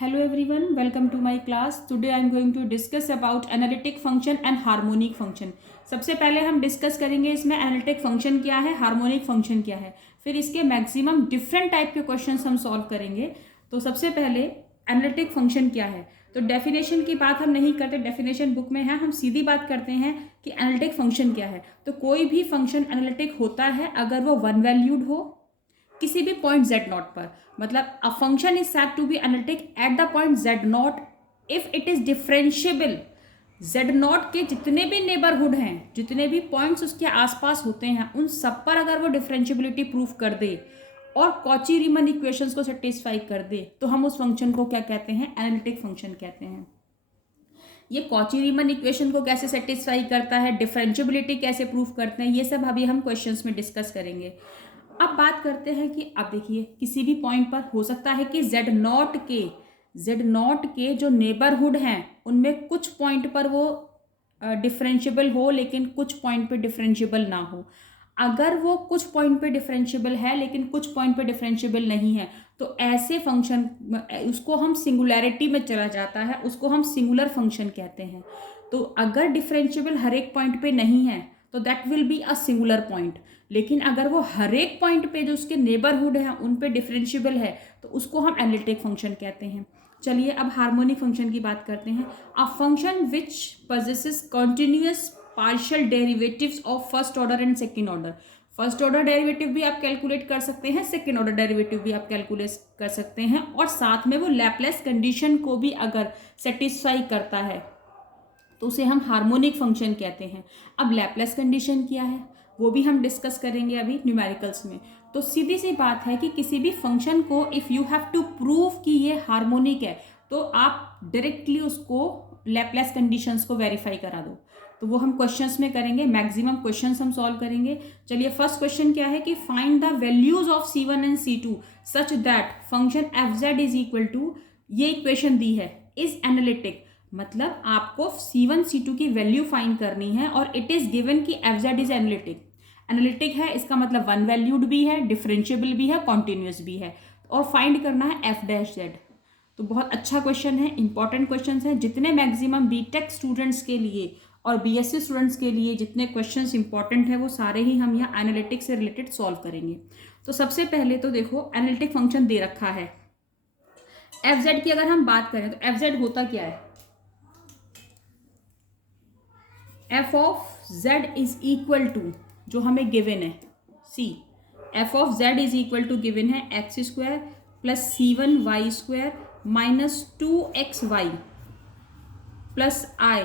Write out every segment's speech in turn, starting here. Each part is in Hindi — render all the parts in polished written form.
Hello everyone, welcome to my class. Today I am going to discuss about analytic function and harmonic function. सबसे पहले हम डिस्कस करेंगे इसमें एनालिटिक फंक्शन क्या है, हार्मोनिक फंक्शन क्या है, फिर इसके मैक्सिमम डिफरेंट टाइप के क्वेश्चंस हम सॉल्व करेंगे. तो सबसे पहले एनालिटिक फंक्शन क्या है. तो डेफिनेशन की बात हम नहीं करते, डेफिनेशन बुक में है, हम सीधी बात करते हैं कि एनालिटिक फंक्शन क्या है. तो कोई भी फंक्शन एनालिटिक होता है अगर वो वन वैल्यूड हो किसी भी पॉइंट z नॉट पर. मतलब a function is said to be analytic at the point z naught if it is differentiable. z naught के जितने भी नेबरहुड हैं, जितने भी पॉइंट्स उसके आसपास होते हैं, उन सब पर अगर वो डिफरेंशिएबिलिटी प्रूफ कर दे और कॉची रीमन इक्वेशंस को सेटिस्फाई कर दे तो हम उस फंक्शन को क्या कहते हैं, एनालिटिक फंक्शन कहते हैं. ये कॉची रीमन इक्वेशन को कैसे सेटिस्फाई करता है, डिफरेंशिएबिलिटी कैसे प्रूफ करते हैं, ये सब अभी हम क्वेश्चंस में डिस्कस करेंगे. अब बात करते हैं कि अब देखिए किसी भी पॉइंट पर हो सकता है कि z नॉट के जो नेबरहुड हैं उनमें कुछ पॉइंट पर वो डिफरेंशिएबल हो लेकिन कुछ पॉइंट पे डिफरेंशिएबल ना हो. अगर वो कुछ पॉइंट पे डिफरेंशिएबल है लेकिन कुछ पॉइंट पे डिफरेंशिएबल नहीं है तो ऐसे फंक्शन उसको हम सिंगुलैरिटी में चला जाता है, उसको हम सिंगुलर फंक्शन कहते हैं. तो अगर डिफरेंशिएबल हर एक पॉइंट पे नहीं है तो that will be a singular point. लेकिन अगर वो हर एक पॉइंट पे जो उसके नेबरहुड है उन पे डिफरेंशिएबल है तो उसको हम एनालिटिक फंक्शन कहते हैं. चलिए अब हार्मोनिक फंक्शन की बात करते हैं. A function which possesses continuous partial derivatives of first order and second order. First order derivative भी आप कैलकुलेट कर सकते हैं, सेकेंड ऑर्डर डेरिवेटिव भी आप कैलकुलेट कर सकते हैं, और साथ में वो लैपलेस कंडीशन को भी अगर सेटिस्फाई करता है तो उसे हम हार्मोनिक फंक्शन कहते हैं. अब लैपलेस कंडीशन क्या है वो भी हम डिस्कस करेंगे अभी न्यूमेरिकल्स में. तो सीधी सी बात है कि किसी भी फंक्शन को if you have to prove कि ये हार्मोनिक है तो आप डायरेक्टली उसको लैपलेस कंडीशंस को वेरीफाई करा दो. तो वो हम क्वेश्चंस में करेंगे, मैक्सिमम क्वेश्चंस हम सॉल्व करेंगे. चलिए फर्स्ट क्वेश्चन क्या है कि find the values of c1 and c2 such that function fz is equal to, ये इक्वेशन दी है, इज एनालिटिक. मतलब आपको c1 c2 की वैल्यू फाइंड करनी है और इट इज गिवन कि fz इज एनालिटिक. एनालिटिक है इसका मतलब वन वैल्यूड भी है, डिफरेंशिएबल भी है, कॉन्टिन्यूस भी है, और फाइंड करना है एफ डैश जेड. तो बहुत अच्छा क्वेश्चन है, इंपॉर्टेंट क्वेश्चन है. जितने मैक्सिमम बीटेक स्टूडेंट्स के लिए और बीएससी स्टूडेंट्स के लिए जितने क्वेश्चंस इंपॉर्टेंट है वो सारे ही हम यहाँ एनालिटिक्स से रिलेटेड सॉल्व करेंगे. तो सबसे पहले तो देखो एनालिटिक फंक्शन दे रखा है. एफ जेड की अगर हम बात करें तो एफ जेड होता क्या है, F of Z is equal to जो हमें गिवन है सी, F of Z is equal to given है x square plus c1 y square minus 2xy plus i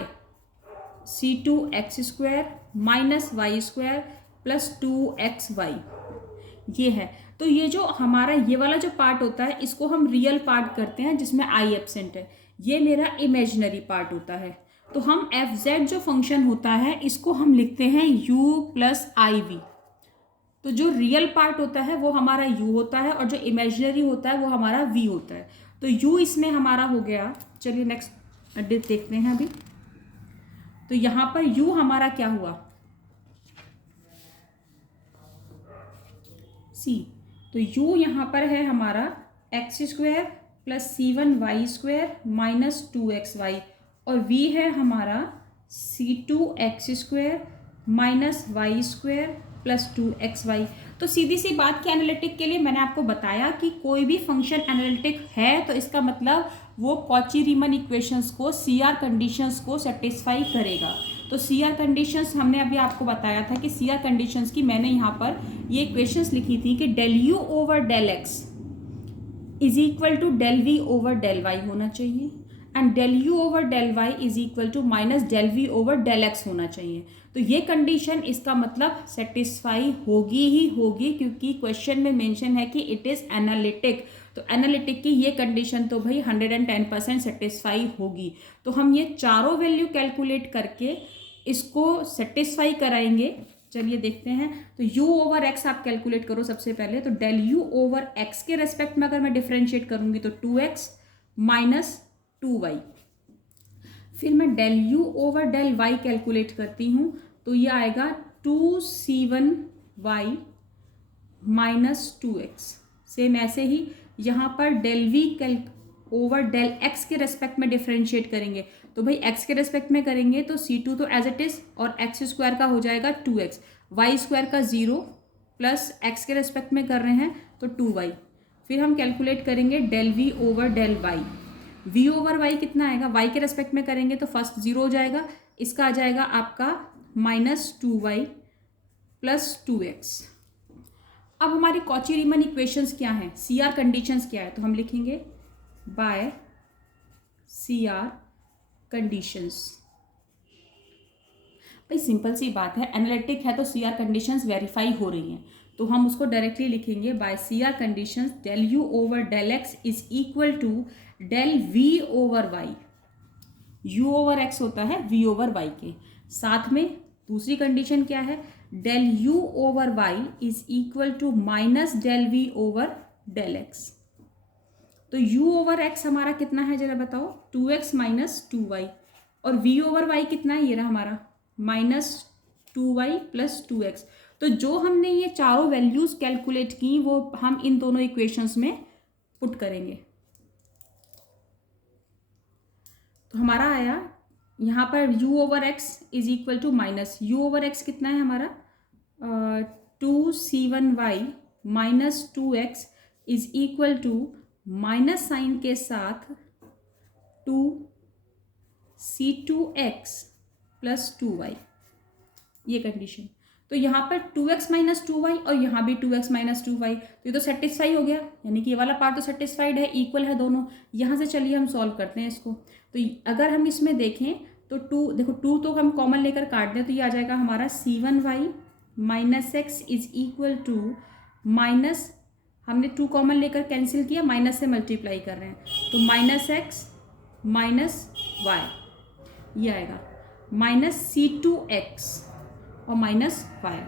c2 x square minus y square plus 2xy. ये है. तो ये जो हमारा ये वाला जो पार्ट होता है इसको हम रियल पार्ट करते हैं जिसमें आई एब्सेंट है. ये मेरा इमेजिनरी पार्ट होता है. तो हम एफ जेड जो फंक्शन होता है इसको हम लिखते हैं u प्लस आई वी. तो जो रियल पार्ट होता है वो हमारा u होता है और जो इमेजिनरी होता है वो हमारा v होता है. तो u इसमें हमारा हो गया. चलिए नेक्स्ट देखते हैं अभी. तो यहाँ पर u हमारा क्या हुआ, c. तो u यहाँ पर है हमारा x square plus c1 y square minus 2xy और v है हमारा c2 x square minus y square plus 2xy. तो सीधी सी बात की एनालिटिक के लिए मैंने आपको बताया कि कोई भी फंक्शन एनालिटिक है तो इसका मतलब वो कॉची रीमन इक्वेशंस को, CR कंडीशंस को सेटिस्फाई करेगा. तो CR कंडीशंस हमने अभी आपको बताया था कि CR कंडीशंस की मैंने यहाँ पर ये इक्वेशंस लिखी थी कि del u over del x is equal to del v over del y होना चाहिए and del u over del y is equal to minus del v over del x होना चाहिए. तो ये कंडीशन इसका मतलब सेटिस्फाई होगी ही होगी क्योंकि क्वेश्चन में मेंशन है कि इट इज़ एनालिटिक. तो एनालिटिक की ये कंडीशन तो भाई 110% सेटिस्फाई होगी. तो हम ये चारों वैल्यू कैलकुलेट करके इसको सेटिस्फाई कराएंगे. चलिए देखते हैं. तो u ओवर x आप कैलकुलेट करो सबसे पहले. तो डेल u ओवर x के रेस्पेक्ट में अगर मैं डिफ्रेंशिएट करूंगी तो 2x माइनस 2y. फिर मैं del u over del y calculate करती हूँ तो ये आएगा 2c1y माइनस 2x. सेम ऐसे ही यहाँ पर del v over del x के रेस्पेक्ट में डिफ्रेंशिएट करेंगे, तो भाई एक्स के रेस्पेक्ट में करेंगे तो C2 तो एज इट इज, और एक्स स्क्वायर का हो जाएगा 2x, वाई स्क्वायर का 0 प्लस एक्स के रेस्पेक्ट में कर रहे हैं तो 2y। फिर हम कैलकुलेट करेंगे del v over del y. V over y कितना आएगा, वाई के रेस्पेक्ट में करेंगे तो फर्स्ट 0 हो जाएगा, इसका आ जाएगा आपका -2y प्लस 2x। अब हमारी कॉची रीमन इक्वेशंस क्या हैं, CR कंडीशंस क्या है, तो हम लिखेंगे बाय CR कंडीशंस। भाई सिंपल सी बात है, एनालिटिक है तो CR कंडीशंस वेरीफाई हो रही हैं, तो हम उसको डायरेक्टली लिखेंगे by CR conditions del U over del x is equal to del V over y. U over x होता है V ओवर वाई के, साथ में दूसरी कंडीशन क्या है, del U over y is equal to minus del V over del x. तो U ओवर एक्स हमारा कितना है जरा बताओ, 2x माइनस 2y, और V ओवर वाई कितना है, ये रहा हमारा -2y प्लस 2x। तो जो हमने ये चारों वैल्यूज कैलकुलेट की वो हम इन दोनों इक्वेशंस में पुट करेंगे, तो हमारा आया यहाँ पर U over x is equal to minus U over x कितना है हमारा 2c1y minus 2x is equal to minus sign के साथ 2c2x प्लस 2y, ये कंडीशन। तो यहाँ पर 2x माइनस 2y और यहाँ भी 2x माइनस 2y, तो ये तो सेटिस्फाई हो गया, यानी कि ये वाला पार्ट तो सेटिस्फाइड है, इक्वल है दोनों। यहाँ से चलिए हम सॉल्व करते हैं इसको। तो अगर हम इसमें देखें तो 2 देखो, 2 तो हम कॉमन लेकर काट दें तो ये आ जाएगा हमारा c1y minus x is equal to minus, हमने 2 कॉमन लेकर कैंसिल किया, माइनस से मल्टीप्लाई कर रहे हैं, तो माइनस एक्स माइनस वाई, ये आएगा माइनस C2x और माइनस वाई।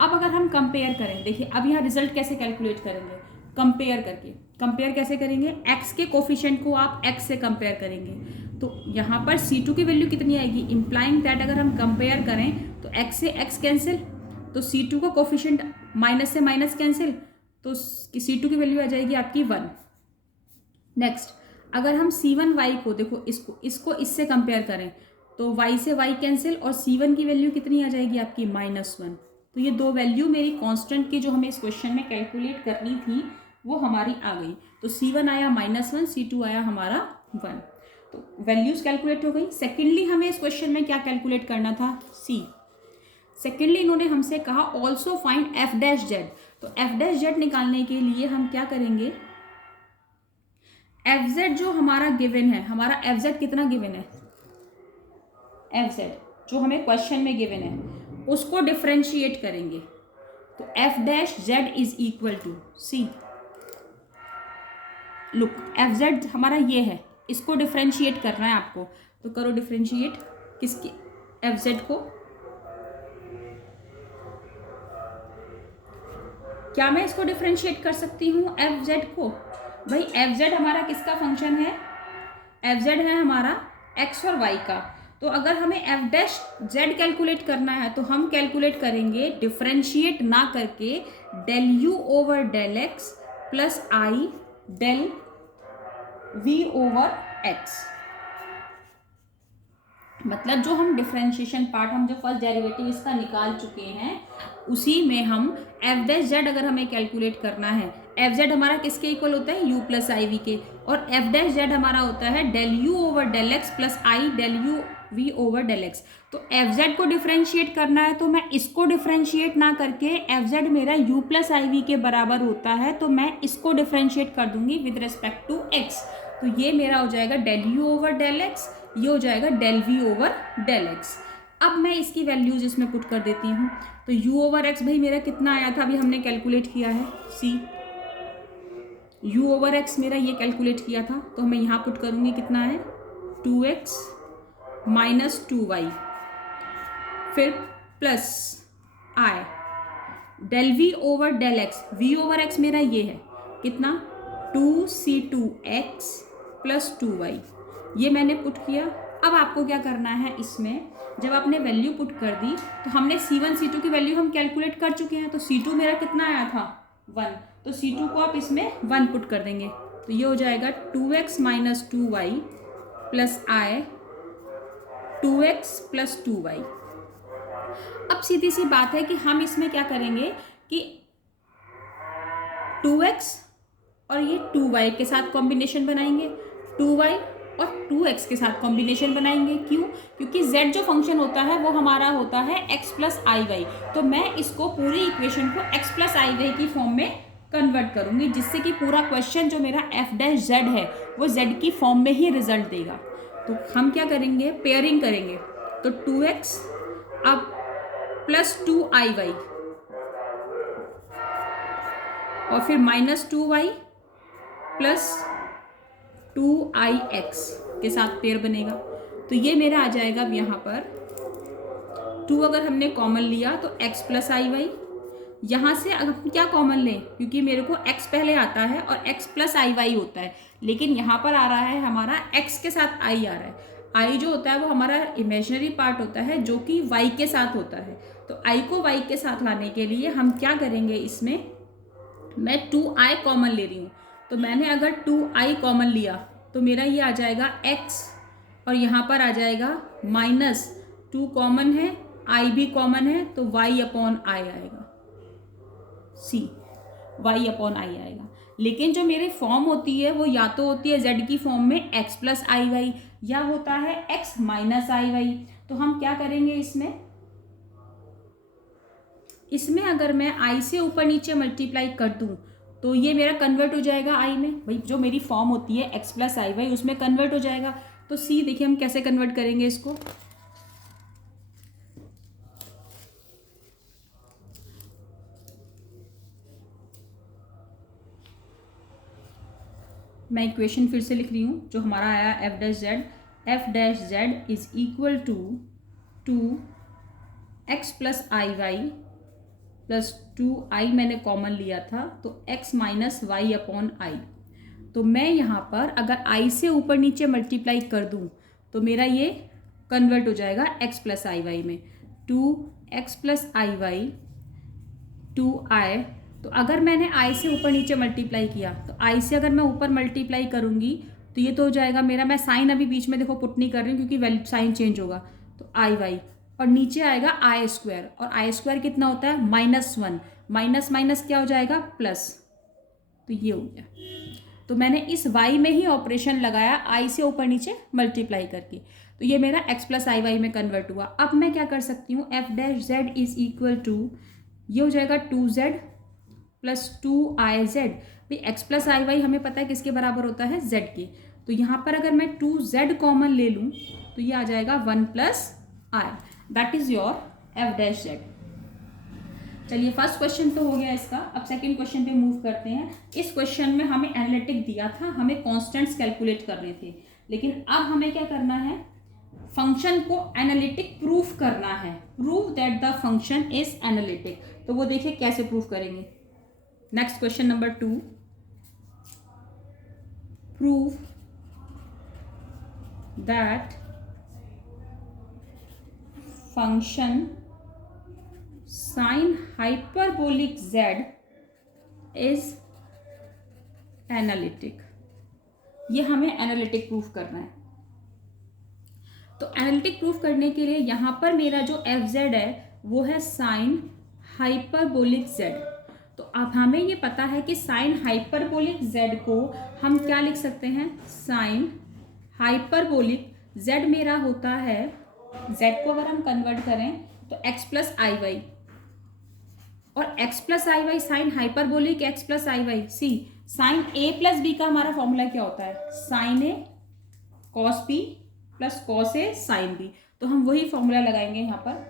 अब अगर हम कंपेयर करें, देखिए अब यहाँ रिजल्ट कैसे कैलकुलेट करेंगे, कंपेयर करके। कंपेयर कैसे करेंगे, x के कोफिशिएंट को आप x से कंपेयर करेंगे, तो यहाँ पर C2 की वैल्यू कितनी आएगी, इम्प्लाइंग दैट अगर हम कंपेयर करें तो x से x कैंसिल, तो C2 का कोफिशिएंट माइनस से माइनस कैंसिल, तो C2 की वैल्यू आ जाएगी आपकी 1। नेक्स्ट अगर हम C1y को देखो, इसको इससे कंपेयर करें तो y से y कैंसिल और C1 की वैल्यू कितनी आ जाएगी आपकी -1। तो ये दो वैल्यू मेरी कांस्टेंट की जो हमें इस क्वेश्चन में कैलकुलेट करनी थी वो हमारी आ गई। तो C1 आया -1, C2 आया हमारा 1, तो वैल्यूज कैलकुलेट हो गई। सेकेंडली हमें इस क्वेश्चन में क्या कैलकुलेट करना था, सेकेंडली इन्होंने हमसे कहा also find F dash Z. तो एफ डैश जेड निकालने के लिए हम क्या करेंगे, एफ जेड जो हमारा गिवन है, हमारा एफ जेड कितना गिवन है, एफ जेड जो हमें क्वेश्चन में गिवन है उसको डिफ्रेंशिएट करेंगे, तो f dash Z is equal to c. Look f z हमारा ये है, इसको डिफ्रेंशिएट करना है आपको, तो करो डिफ्रेंशिएट किसकी, एफ जेड को। क्या मैं इसको डिफ्रेंशिएट कर सकती हूँ एफ जेड को, भाई एफ जेड हमारा किसका फंक्शन है, एफ जेड है हमारा एक्स और वाई का। तो अगर हमें एफ डैश जेड कैलकुलेट करना है तो हम कैलकुलेट करेंगे डिफ्रेंशिएट ना करके del u over del x plus i del v over x. मतलब जो हम डिफ्रेंशिएशन पार्ट, हम जो फर्स्ट डेरिवेटिव इसका निकाल चुके हैं उसी में हम एफ डैश जेड अगर हमें कैलकुलेट करना है, एफ जेड हमारा किसके इक्वल होता है, यू प्लस आई वी के, और एफ डैश जेड हमारा होता है del u over del x plus i del u v over del x. तो एफ जेड को डिफ्रेंशिएट करना है तो मैं इसको डिफ्रेंशिएट ना करके, एफ जेड मेरा यू प्लस आई वी के बराबर होता है तो मैं इसको डिफ्रेंशिएट कर दूंगी विद रिस्पेक्ट टू एक्स। तो ये मेरा हो जाएगा del u over del x, ये हो जाएगा del v over del x. अब मैं इसकी वैल्यूज इसमें पुट कर देती हूँ, तो u ओवर एक्स भाई मेरा कितना आया था, अभी हमने कैलकुलेट किया है c, u ओवर एक्स मेरा ये कैलकुलेट किया था, तो मैं यहाँ पुट करूँगी कितना है 2x माइनस 2y, फिर plus i del v over del x, v over x मेरा ये है कितना 2c2x प्लस 2y, ये मैंने पुट किया। अब आपको क्या करना है, इसमें जब आपने वैल्यू पुट कर दी तो हमने C1 C2 की वैल्यू हम कैलकुलेट कर चुके हैं, तो C2 मेरा कितना आया था 1, तो C2 को आप इसमें 1 पुट कर देंगे। तो ये हो जाएगा 2x माइनस 2y प्लस आई 2x प्लस 2y। अब सीधी सी बात है कि हम इसमें क्या करेंगे कि 2x और ये 2y के साथ कॉम्बिनेशन बनाएंगे, 2y और 2x के साथ कॉम्बिनेशन बनाएंगे। क्यों? क्योंकि z जो फंक्शन होता है वो हमारा होता है x प्लस आई वाई। तो मैं इसको पूरी इक्वेशन को x प्लस आई वाई की फॉर्म में कन्वर्ट करूंगी, जिससे कि पूरा क्वेश्चन जो मेरा f डैश z है वो z की फॉर्म में ही रिजल्ट देगा। तो हम क्या करेंगे, पेयरिंग करेंगे। तो 2x अब प्लस 2iy और फिर माइनस 2y प्लस 2ix के साथ पेयर बनेगा। तो ये मेरा आ जाएगा अब यहाँ पर 2 अगर हमने कॉमन लिया तो x प्लस आई वाई। यहाँ से अगर हम क्या कॉमन लें, क्योंकि मेरे को x पहले आता है और x प्लस आई वाई होता है, लेकिन यहाँ पर आ रहा है हमारा x के साथ i आ रहा है। i जो होता है वो हमारा इमेजिनरी पार्ट होता है जो कि y के साथ होता है। तो i को y के साथ लाने के लिए हम क्या करेंगे, इसमें मैं 2i कॉमन ले रही हूँ। तो मैंने अगर 2i कॉमन लिया तो मेरा ये आ जाएगा x और यहाँ पर आ जाएगा माइनस 2 कॉमन है, i भी कॉमन है, तो y अपॉन आई आएगा, y अपॉन आई आएगा। लेकिन जो मेरी फॉर्म होती है वो या तो होती है z की फॉर्म में x प्लस आई वाई या होता है x माइनस आई वाई। तो हम क्या करेंगे, इसमें अगर मैं i से ऊपर नीचे मल्टीप्लाई कर दूं तो ये मेरा कन्वर्ट हो जाएगा i में, भाई जो मेरी फॉर्म होती है x प्लस आई वाई उसमें कन्वर्ट हो जाएगा। तो c देखिए हम कैसे कन्वर्ट करेंगे इसको। मैं इक्वेशन फिर से लिख रही हूँ जो हमारा आया f dash Z is equal to 2x plus i y plus 2i मैंने कॉमन लिया था तो x minus y upon i. तो मैं यहाँ पर अगर i से ऊपर नीचे मल्टीप्लाई कर दूँ तो मेरा ये कन्वर्ट हो जाएगा x प्लस आई वाई में, 2x plus i Y 2i। तो अगर मैंने i से ऊपर नीचे मल्टीप्लाई किया तो i से अगर मैं ऊपर मल्टीप्लाई करूँगी तो ये तो हो जाएगा मेरा, मैं साइन अभी बीच में देखो पुट नहीं कर रही हूँ क्योंकि वैल्यू साइन चेंज होगा, तो आई वाई और नीचे आएगा आई स्क्वायर, और आई स्क्वायर कितना होता है -1, माइनस माइनस क्या हो जाएगा प्लस, तो ये हो गया। तो मैंने इस y में ही ऑपरेशन लगाया i से ऊपर नीचे मल्टीप्लाई करके, तो ये मेरा x प्लस आई वाई में कन्वर्ट हुआ। अब मैं क्या कर सकती हूँ, f dash Z is equal to ये हो जाएगा 2z प्लस 2iz। भाई x प्लस आई वाई हमें पता है किसके बराबर होता है, z के। तो यहाँ पर अगर मैं 2z कॉमन ले लूँ तो ये आ जाएगा 1 plus I, that is your F dash Z. चलिए फर्स्ट क्वेश्चन तो हो गया इसका। अब सेकंड क्वेश्चन पे मूव करते हैं। इस क्वेश्चन में हमें एनालिटिक दिया था, हमें कॉन्स्टेंट्स कैलकुलेट करने थे, लेकिन अब हमें क्या करना है, फंक्शन को एनालिटिक प्रूफ करना है, prove that the function is analytic. तो वो देखिए कैसे प्रूफ करेंगे। Next question number 2, prove that function sine hyperbolic z is analytic. ये हमें एनालिटिक प्रूफ करना है। तो एनालिटिक प्रूफ करने के लिए यहाँ पर मेरा जो एफ जेड है वो है साइन हाइपरबोलिक z। तो अब हमें ये पता है कि साइन हाइपरबोलिक z को हम क्या लिख सकते हैं, साइन हाइपरबोलिक z मेरा होता है, z को अगर हम कन्वर्ट करें तो x प्लस आई वाई, और x plus i y sine hyperbolic x plus i y. सी साइन a प्लस b का हमारा फॉर्मूला क्या होता है, sine a cos b plus cos a sine b। तो हम वही फॉर्मूला लगाएंगे यहाँ पर,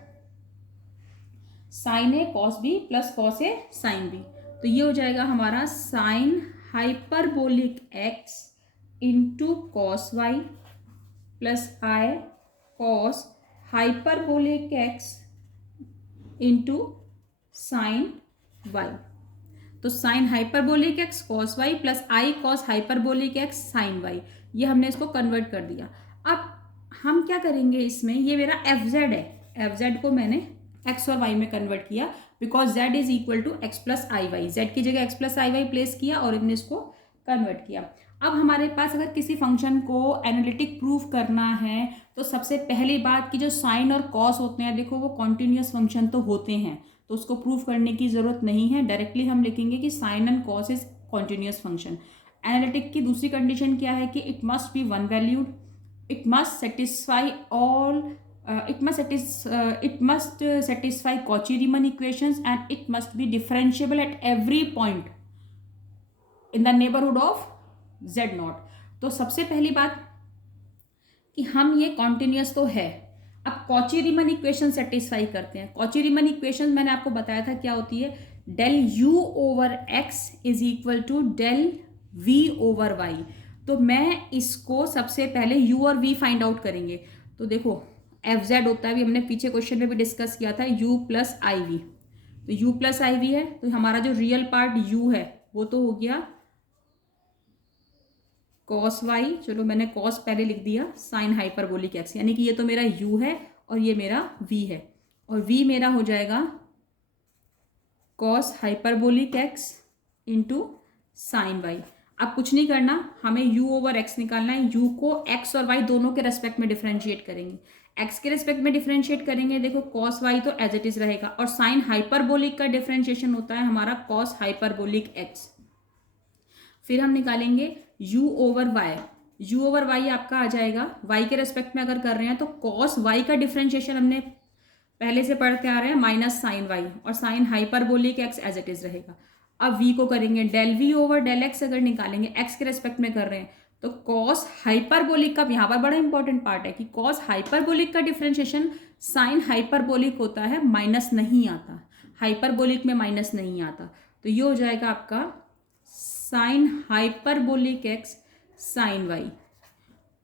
sine a cos b plus cos a sine b। तो ये हो जाएगा हमारा sine hyperbolic x into cos y plus i cos hyperbolic x into sine y. तो sine hyperbolic x cos y plus i cos hyperbolic x sine y, ये हमने इसको कन्वर्ट कर दिया। अब हम क्या करेंगे, इसमें ये मेरा एफ जेड है, एफ जेड को मैंने x और y में कन्वर्ट किया because z is equal to x plus i y, z की जगह x plus i y place किया और हमने इसको कन्वर्ट किया। अब हमारे पास अगर किसी फंक्शन को एनालिटिक प्रूफ करना है तो सबसे पहली बात कि जो साइन और कॉस होते हैं, देखो वो कॉन्टिन्यूस फंक्शन तो होते हैं, तो उसको प्रूफ करने की ज़रूरत नहीं है। डायरेक्टली हम लिखेंगे कि sine and cos is continuous function. Analytic की दूसरी कंडीशन क्या है कि it must be one valued, it must satisfy all it must satisfy Cauchy-Riemann equations and it must be differentiable at every point in the neighborhood of z0। तो सबसे पहली बात कि हम ये कॉन्टिन्यूस तो है। अब Cauchy-Riemann इक्वेशन सेटिस्फाई करते हैं। Cauchy-Riemann इक्वेशन मैंने आपको बताया था क्या होती है, del u over x is equal to del v over y। तो मैं इसको सबसे पहले u और v फाइंड आउट करेंगे। तो देखो एफ जेड होता है, भी हमने पीछे क्वेश्चन में भी डिस्कस किया था, u प्लस आई वी। तो u प्लस आई वी है, तो हमारा जो रियल पार्ट u है वो तो हो गया कॉस वाई, चलो मैंने कॉस पहले लिख दिया, साइन हाइपरबोलिक एक्स, यानी कि ये तो मेरा u है और ये मेरा v है, और v मेरा हो जाएगा cos hyperbolic x into sine y. अब कुछ नहीं करना, हमें u ओवर x निकालना है। u को x और y दोनों के रेस्पेक्ट में डिफरेंशिएट करेंगे। x के रेस्पेक्ट में डिफरेंशिएट करेंगे, देखो cos y तो एज इट इज रहेगा, और साइन हाइपरबोलिक का डिफरेंशिएशन होता है हमारा cos हाइपरबोलिक x। फिर हम निकालेंगे u over y। u over y आपका आ जाएगा, y के रेस्पेक्ट में अगर कर रहे हैं तो cos y का डिफरेंशिएशन हमने पहले से पढ़ते आ रहे हैं माइनस साइन वाई, और sine hyperbolic x as it is रहेगा। अब v को करेंगे del v over del x, अगर निकालेंगे x के रेस्पेक्ट में कर रहे हैं तो cos हाइपरबोलिक का, यहाँ पर बड़ा इंपॉर्टेंट पार्ट है कि cos हाइपरबोलिक का डिफरेंशिएशन साइन हाइपरबोलिक होता है, माइनस नहीं आता, हाइपरबोलिक में माइनस नहीं आता। तो ये हो जाएगा आपका sine hyperbolic x sine y,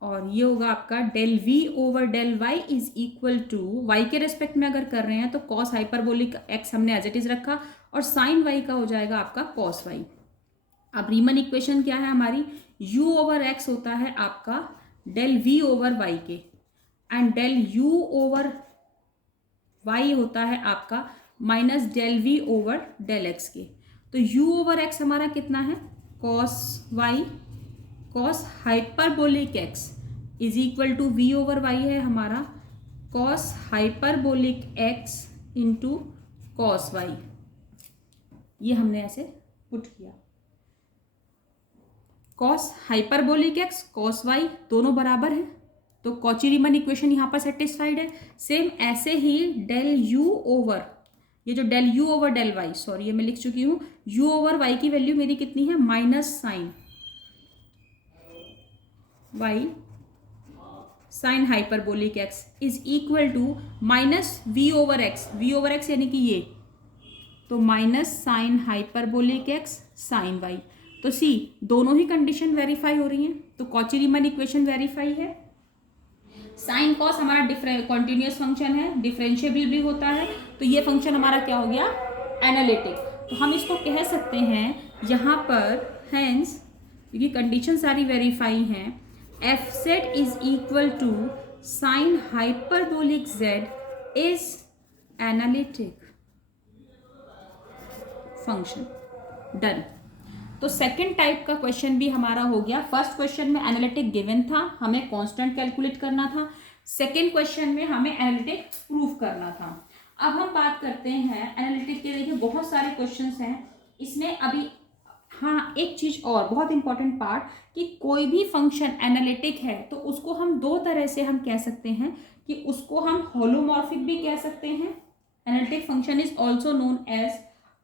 और ये होगा आपका del v over del y is equal to, y के रेस्पेक्ट में अगर कर रहे हैं तो cos हाइपरबोलिक x हमने एज इट इज रखा, और साइन y का हो जाएगा आपका cos y। अब रीमन इक्वेशन क्या है हमारी, u ओवर x होता है आपका डेल v ओवर y के, and del u over y होता है आपका minus del v over del x के। तो u ओवर x हमारा कितना है, cos y cos hyperbolic x is equal to v over y है हमारा cos hyperbolic x into cos y। ये हमने ऐसे पुट किया, cos hyperbolic x cos y दोनों बराबर है, तो Cauchy-Riemann इक्वेशन यहाँ पर सेटिस्फाइड है। सेम ऐसे ही डेल u ओवर, ये जो del u over del y, sorry ये मैं लिख चुकी हूँ, u ओवर y की वैल्यू मेरी कितनी है, minus sine y sine hyperbolic x is equal to minus v over x यानी कि ये, तो minus sine hyperbolic x sine y। तो सी दोनों ही कंडीशन वेरीफाई हो रही हैं, तो Cauchy-Riemann इक्वेशन वेरीफाई है। साइन कॉस हमारा कॉन्टिन्यूस फंक्शन है, डिफरेंशिएबल भी होता है, तो ये फंक्शन हमारा क्या हो गया, एनालिटिक। तो हम इसको कह सकते हैं यहाँ पर, हेंस क्योंकि कंडीशन सारी वेरीफाई हैं, f Z is equal to sine hyperbolic z is analytic function. Done. तो सेकंड टाइप का क्वेश्चन भी हमारा हो गया। फर्स्ट क्वेश्चन में एनालिटिक गिवन था, हमें कांस्टेंट कैलकुलेट करना था। सेकंड क्वेश्चन में हमें एनालिटिक प्रूफ करना था। अब हम बात करते हैं एनालिटिक के। देखिए बहुत सारे क्वेश्चंस हैं इसमें अभी। हाँ, एक चीज़ और बहुत इंपॉर्टेंट पार्ट, कि कोई भी फंक्शन एनालिटिक है तो उसको हम दो तरह से हम कह सकते हैं, कि उसको हम होलोमॉर्फिक भी कह सकते हैं। Analytic function is also known as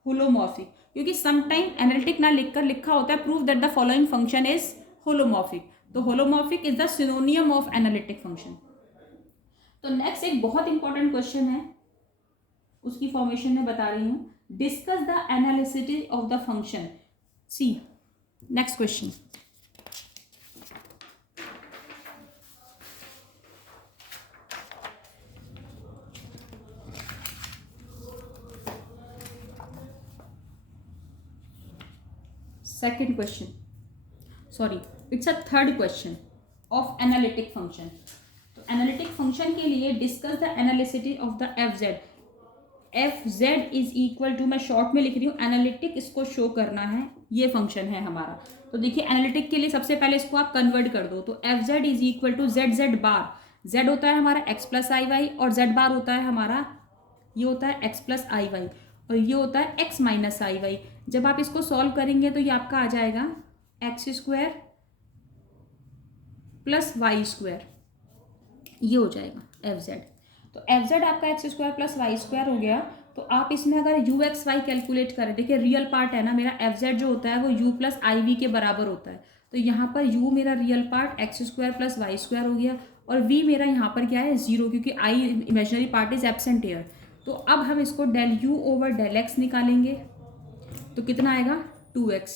holomorphic, क्योंकि समटाइम एनालिटिक ना लिखकर लिखा होता है prove that the following function is holomorphic. तो holomorphic is the synonym of analytic function. तो नेक्स्ट एक बहुत इंपॉर्टेंट क्वेश्चन है, उसकी फॉर्मेशन में बता रही हूँ। Discuss the analyticity of the function. सी next question. Second question, sorry it's a third question of analytic function. तो एनालिटिक फंक्शन के लिए discuss the analyticity of the F Z. F Z is equal to, मैं शॉर्ट में लिख रही हूँ, एनालिटिक इसको शो करना है, ये फंक्शन है हमारा। तो देखिए एनालिटिक के लिए सबसे पहले इसको आप कन्वर्ट कर दो, तो f Z is equal to z z bar, z होता है हमारा एक्स प्लस आई वाई और जेड बार होता है हमारा, ये होता है एक्स प्लस आई वाई और ये होता है एक्स माइनस आई वाई। जब आप इसको सॉल्व करेंगे तो ये आपका आ जाएगा x square plus y square, ये हो जाएगा एफ जेड। तो एफ जेड आपका x square plus y square हो गया। तो आप इसमें अगर यू एक्स वाई कैलकुलेट करें, देखिए रियल पार्ट है ना मेरा, एफ जेड जो होता है वो यू प्लस आई वी के बराबर होता है। तो यहाँ पर यू मेरा real part x square plus y square हो गया और वी मेरा यहाँ पर क्या है 0, क्योंकि i imaginary part is absent here. तो अब हम इसको del u over del x निकालेंगे तो कितना आएगा 2x,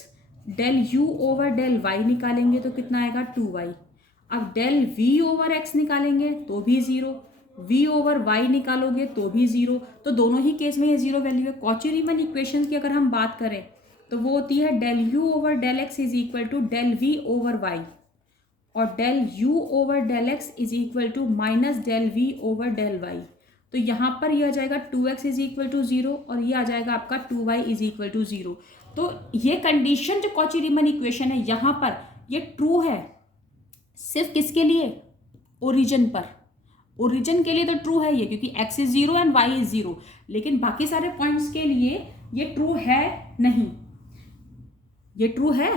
del u over del y निकालेंगे तो कितना आएगा 2y। अब डेल v ओवर x निकालेंगे तो भी 0, v ओवर y निकालोगे तो भी 0। तो दोनों ही केस में ये 0 वैल्यू है। कॉची रीमन इक्वेशन की अगर हम बात करें तो वो होती है del u over del x is equal to del v over y और del u over del x is equal to minus del v over del y। तो यहाँ पर यह आ जाएगा 2x इज इक्वल टू 0 और ये आ जाएगा आपका 2y इज इक्वल टू 0। तो ये कंडीशन जो कॉची रीमन इक्वेशन है यहाँ पर ये ट्रू है सिर्फ किसके लिए, ओरिजिन पर। ओरिजिन के लिए तो ट्रू है ये, क्योंकि x इज 0 एंड y इज 0, लेकिन बाकी सारे पॉइंट्स के लिए ये ट्रू है नहीं, ये ट्रू है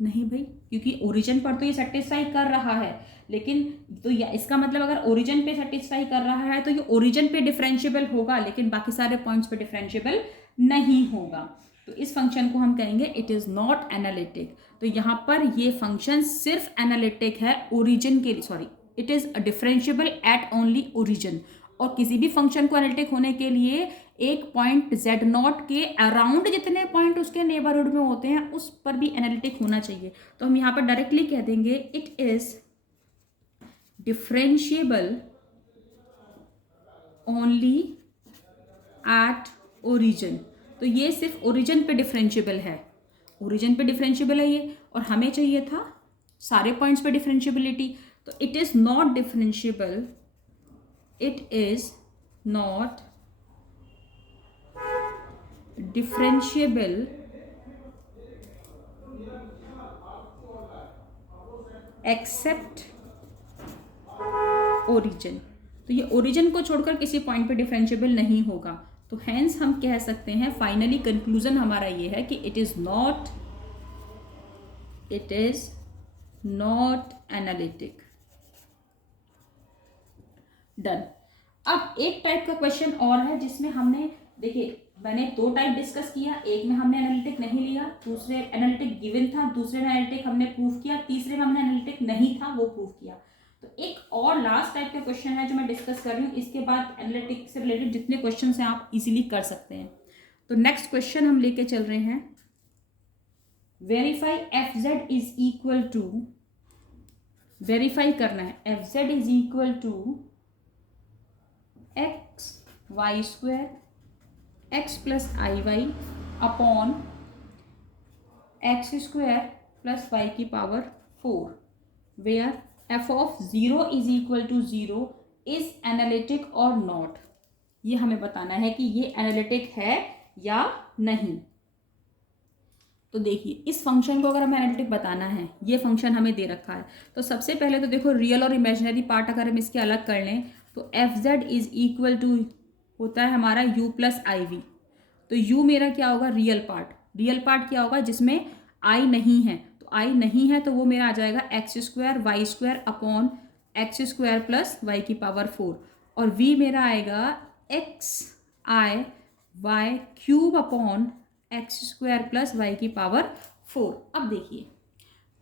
नहीं भाई, क्योंकि ओरिजिन पर तो ये सेटिस्फाई कर रहा है। लेकिन तो इसका मतलब अगर ओरिजिन पे सेटिस्फाई कर रहा है तो ये ओरिजिन पे डिफरेंशिएबल होगा, लेकिन बाकी सारे पॉइंट्स पे डिफरेंशिएबल नहीं होगा। तो इस फंक्शन को हम कहेंगे इट इज नॉट एनालिटिक। तो यहाँ पर ये फंक्शन सिर्फ एनालिटिक है ओरिजिन के लिए, sorry, it is differentiable eight only origin. और किसी भी फंक्शन को एनालिटिक होने के लिए एक पॉइंट z नॉट के अराउंड जितने पॉइंट उसके नेबरहुड में होते हैं उस पर भी एनालिटिक होना चाहिए। तो हम यहाँ पर डायरेक्टली कह देंगे it is differentiable only eight origin. तो ये सिर्फ ओरिजिन पे डिफरेंशिएबल है, ओरिजिन पे डिफरेंशिएबल है ये, और हमें चाहिए था सारे पॉइंट्स पे डिफरेंशिएबिलिटी। तो it is not differentiable, it is not differentiable except origin। तो ये ओरिजिन को छोड़कर किसी पॉइंट पे डिफरेंशिएबल नहीं होगा। तो हेंस हम कह सकते हैं फाइनली कंक्लूजन हमारा ये है कि it is not analytic. Done. अब एक टाइप का क्वेश्चन और है जिसमें हमने, देखिए मैंने 2 टाइप डिस्कस किया, एक में हमने एनालिटिक नहीं लिया, दूसरे एनालिटिक गिवन था, दूसरे में एनालिटिक हमने प्रूफ किया, तीसरे में हमने एनालिटिक नहीं था वो प्रूफ किया। तो एक और लास्ट टाइप का क्वेश्चन है जो मैं डिस्कस कर रही हूँ, इसके बाद एनालिटिक से रिलेटेड जितने क्वेश्चन हैं आप इजीली कर सकते हैं। तो नेक्स्ट क्वेश्चन हम लेके चल रहे हैं, verify F Z is equal to, verify करना है F Z is equal to x y square x plus i y upon x square plus y की power 4, where F of 0 is equal to 0 is analytic और नॉट। ये हमें बताना है कि ये एनालिटिक है या नहीं। तो देखिए इस फंक्शन को अगर हमें एनालिटिक बताना है, ये फंक्शन हमें दे रखा है, तो सबसे पहले तो देखो रियल और इमेजिनरी पार्ट अगर हम इसके अलग कर लें तो f Z is equal to होता है हमारा u प्लस आई वी। तो u मेरा क्या होगा, रियल पार्ट। रियल पार्ट क्या होगा, जिसमें i नहीं है, तो i नहीं है तो वो मेरा आ जाएगा x square y square upon x square plus y की पावर 4, और v मेरा आएगा x i y cube upon x square plus y की पावर 4। अब देखिए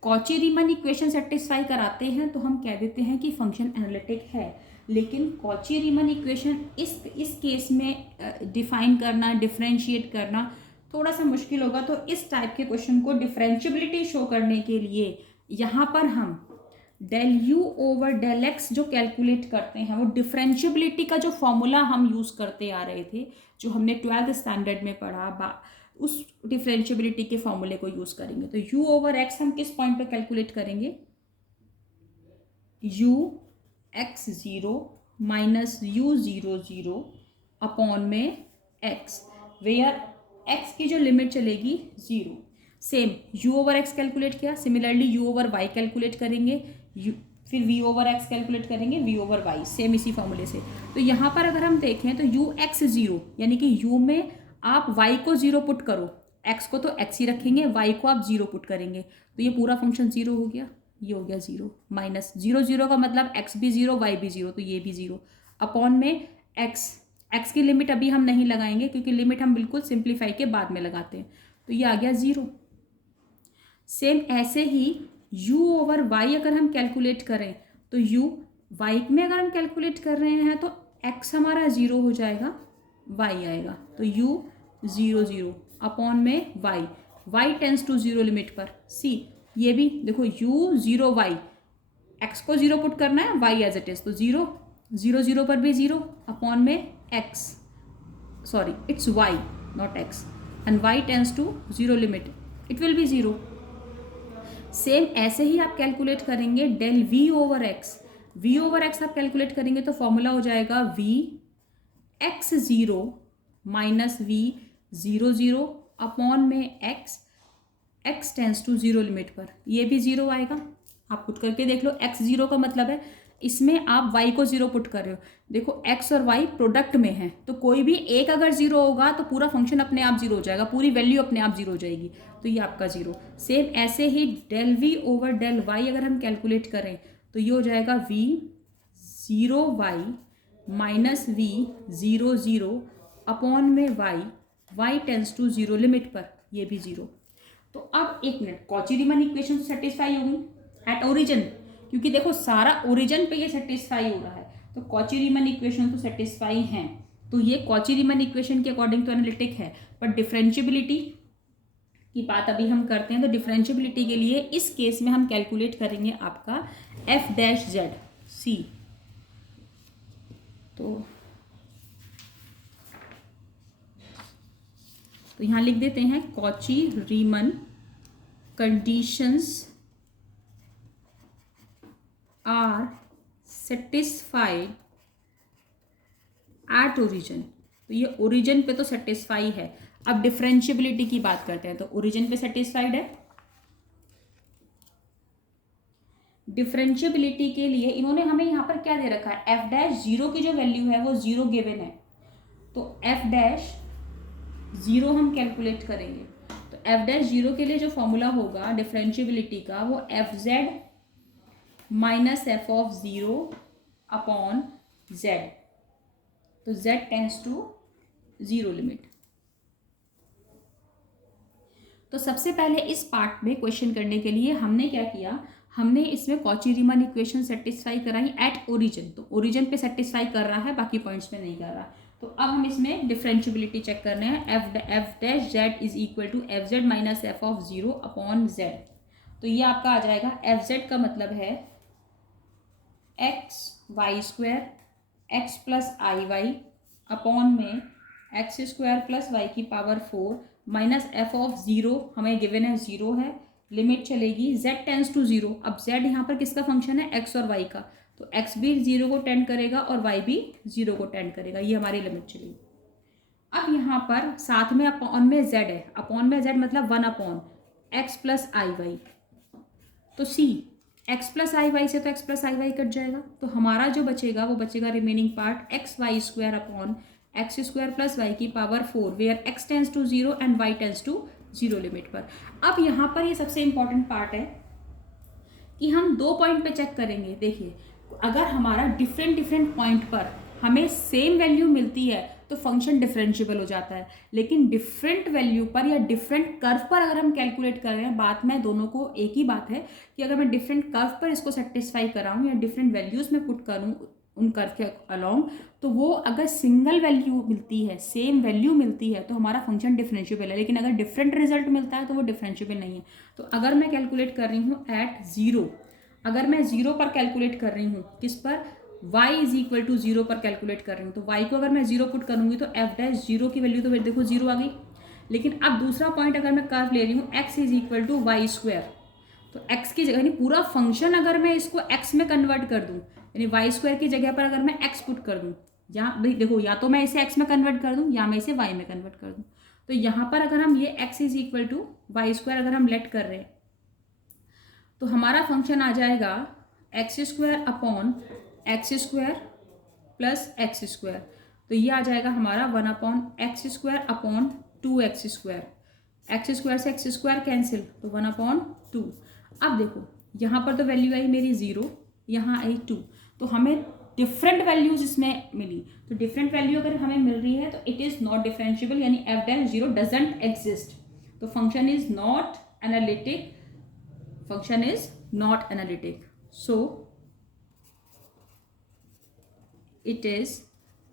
कॉची रीमन इक्वेशन सेटिस्फाई कराते हैं तो हम कह देते हैं कि फंक्शन एनालिटिक है, लेकिन कॉची रीमन इक्वेशन इस केस में डिफाइन करना, डिफरेंशिएट करना थोड़ा सा मुश्किल होगा। तो इस टाइप के क्वेश्चन को डिफरेंशिएबिलिटी शो करने के लिए यहाँ पर हम del u over del x जो कैलकुलेट करते हैं, वो डिफरेंशिएबिलिटी का जो फॉर्मूला हम यूज़ करते आ रहे थे, जो हमने 12th स्टैंडर्ड में पढ़ा, उस डिफरेंशिएबिलिटी के फॉर्मूले को यूज़ करेंगे। तो u ओवर x हम किस पॉइंट पे कैलकुलेट करेंगे, u x 0 minus u 0 0 upon में एक्स, वेयर एक्स की जो लिमिट चलेगी 0। Same u over x calculate किया, similarly u over y calculate करेंगे, फिर v ओवर एक्स कैलकुलेट करेंगे, v ओवर वाई, सेम इसी फॉर्मूले से। तो यहाँ पर अगर हम देखें तो u x 0, यानी कि u में आप y को 0 पुट करो, x को तो x ही रखेंगे, y को आप 0 पुट करेंगे, तो ये पूरा फंक्शन 0 हो गया, ये हो गया 0। माइनस 0 0 का मतलब x भी 0 y भी 0, तो ये भी 0 अपॉन में x की लिमिट अभी हम नहीं लगाएंगे क्योंकि लिमिट हम बिल्कुल सिंप्लीफाई के बाद में लगाते हैं, तो ये आ गया 0। सेम ऐसे ही u ओवर y अगर हम कैलकुलेट करें तो u y में अगर हम कैलकुलेट कर रहे हैं तो x हमारा 0 हो जाएगा, y आएगा, तो u 0 0 अपॉन में y टेंस टू 0 लिमिट पर। सी ये भी देखो u 0 y, x को 0 पुट करना है, y एज इट इज, तो 0 0 0 पर भी 0 अपॉन में x, sorry it's y not x, and y tends to 0 limit, it will be 0। Same ऐसे ही आप कैलकुलेट करेंगे डेल v ओवर x आप कैलकुलेट करेंगे तो फॉर्मूला हो जाएगा v x 0 minus v 0 0 upon में x टेंस टू 0 लिमिट पर, ये भी 0 आएगा, आप पुट करके देख लो। x 0 का मतलब है इसमें आप y को 0 पुट कर रहे हो, देखो x और y प्रोडक्ट में है तो कोई भी एक अगर 0 होगा तो पूरा फंक्शन अपने आप 0 हो जाएगा, पूरी वैल्यू अपने आप 0 हो जाएगी, तो ये आपका 0। सेम ऐसे ही del v over del y अगर हम कैलकुलेट करें तो ये हो जाएगा v 0 y minus v 0 0 upon में y टेंस टू 0 लिमिट पर, ये भी 0। तो अब एक मिनट, कॉची रीमन इक्वेशन सेटिस्फाई होगी एट ओरिजिन, क्योंकि देखो सारा ओरिजिन पे ये सेटिस्फाई हो रहा है, तो कॉची रीमन इक्वेशन तो सेटिस्फाई हैं, तो ये कॉची रीमन इक्वेशन के अकॉर्डिंग तो एनालिटिक है। पर डिफरेंशियबिलिटी की बात अभी हम करते हैं, तो डिफरेंशियबिलिटी के लिए इस केस में हम कैलकुलेट करेंगे आपका f डैश z c, तो यहाँ लिख देते हैं Cauchy Riemann conditions are satisfied at origin, तो ये ओरिजिन पे तो सेटिस्फाई है। अब डिफरेंशियबिलिटी की बात करते हैं, तो ओरिजिन पे सेटिस्फाइड है। डिफरेंशियबिलिटी के लिए इन्होंने हमें यहाँ पर क्या दे रखा है, f डैश 0 की जो वैल्यू है वो 0 गिवन है, तो f डैश 0 हम कैलकुलेट करेंगे, तो f डैश 0 के लिए जो फॉर्मूला होगा डिफरेंशियबिलिटी का वो F Z minus F of 0 upon z, तो z टेंस टू 0 लिमिट। तो सबसे पहले इस पार्ट में क्वेश्चन करने के लिए हमने क्या किया, हमने इसमें कॉची रीमन इक्वेशन सेटिस्फाई कराई एट ओरिजिन, तो ओरिजिन पे सेटिस्फाई कर रहा है, बाकी पॉइंट्स पे नहीं कर रहा। तो अब हम इसमें डिफरेंशियबिलिटी चेक करने हैं, F dash Z is equal to F Z minus F of 0 upon Z, तो ये आपका आ जाएगा एफ जेड का मतलब है x y square x plus i y upon में एक्स स्क्वायर प्लस वाई की पावर 4 माइनस एफ ऑफ 0, हमें गिवन है 0 है, लिमिट चलेगी z टेंस टू 0। अब z यहाँ पर किसका फंक्शन है, x और y का, तो x भी 0 को टेंड करेगा और y भी 0 को टेंड करेगा, ये हमारी लिमिट चलेगी। अब यहाँ पर साथ में अपॉन में z है, अपॉन में z मतलब 1 upon x plus i y, तो c x plus i y से तो x plus i y cut जाएगा, तो हमारा जो बचेगा वो बचेगा remaining part x y square upon x square plus y की power 4 where x tends to 0 एंड y टेंस टू 0 लिमिट पर। अब यहाँ पर ये सबसे इंपॉर्टेंट पार्ट है कि हम 2 पॉइंट पे चेक करेंगे। देखिए अगर हमारा डिफरेंट पॉइंट पर हमें सेम वैल्यू मिलती है तो फंक्शन डिफरेंशिएबल हो जाता है, लेकिन डिफरेंट वैल्यू पर या डिफरेंट कर्व पर अगर हम कैलकुलेट कर रहे हैं, बात में दोनों को एक ही बात है कि अगर मैं डिफरेंट कर्व पर इसको सेटिस्फाई कराऊँ या डिफरेंट वैल्यूज़ में पुट करूँ उन कर्व के अलॉन्ग, तो वो अगर सिंगल वैल्यू मिलती है, सेम वैल्यू मिलती है तो हमारा फंक्शन डिफरेंशिएबल है, लेकिन अगर डिफरेंट रिजल्ट मिलता है तो वो डिफरेंशिएबल नहीं है। तो अगर मैं कैलकुलेट कर रही हूँ एट 0, अगर मैं 0 पर कैलकुलेट कर रही हूँ, किस पर, y इज इक्वल टू 0 पर कैलकुलेट कर रही हूँ, तो y को अगर मैं 0 पुट करूँगी तो f डैश 0 की वैल्यू तो फिर देखो 0 आ गई। लेकिन अब दूसरा पॉइंट अगर मैं कर्व ले रही हूँ x is equal to Y square, तो x की जगह यानी पूरा फंक्शन अगर मैं इसको x में कन्वर्ट कर दूँ, यानी वाई स्क्वायर की जगह पर अगर मैं x पुट कर दूँ या भाई देखो, या तो मैं इसे x में कन्वर्ट कर दूँ या मैं इसे y में कन्वर्ट कर दूँ। तो यहाँ पर अगर हम ये x is equal to Y square अगर हम लेट कर रहे हैं तो हमारा फंक्शन आ जाएगा x square upon x square plus x square. तो ये आ जाएगा हमारा 1/x² upon 2x²। X square से एक्स स्क्वायर कैंसिल, तो 1/2। अब देखो यहाँ पर तो वैल्यू आई मेरी 0, यहाँ आई 2, तो हमें डिफरेंट वैल्यूज इसमें मिली। तो डिफरेंट वैल्यू अगर हमें मिल रही है तो इट इज़ नॉट डिफरेंशिएबल, यानी f(0) डजंट एग्जिस्ट। तो function is not analytic, function is not analytic, so it is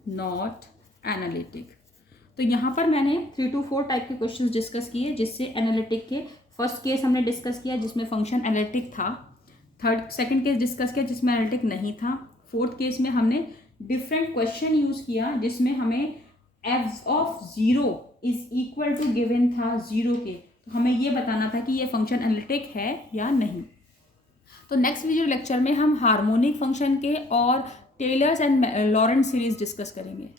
not analytic. तो यहाँ पर मैंने 3 to 4 टाइप के क्वेश्चंस डिस्कस किए, जिससे एनालिटिक के फर्स्ट केस हमने डिस्कस किया जिसमें फंक्शन एनालिटिक था, सेकंड केस डिस्कस किया जिसमें एनालिटिक नहीं था, फोर्थ केस में हमने डिफरेंट क्वेश्चन यूज़ किया जिसमें हमें f(0) is equal to given था 0 के, तो हमें ये बताना था कि ये फंक्शन एनालिटिक है या नहीं। तो नेक्स्ट वीडियो लेक्चर में हम हार्मोनिक फंक्शन के और Taylor's and Laurent series discuss करेंगे।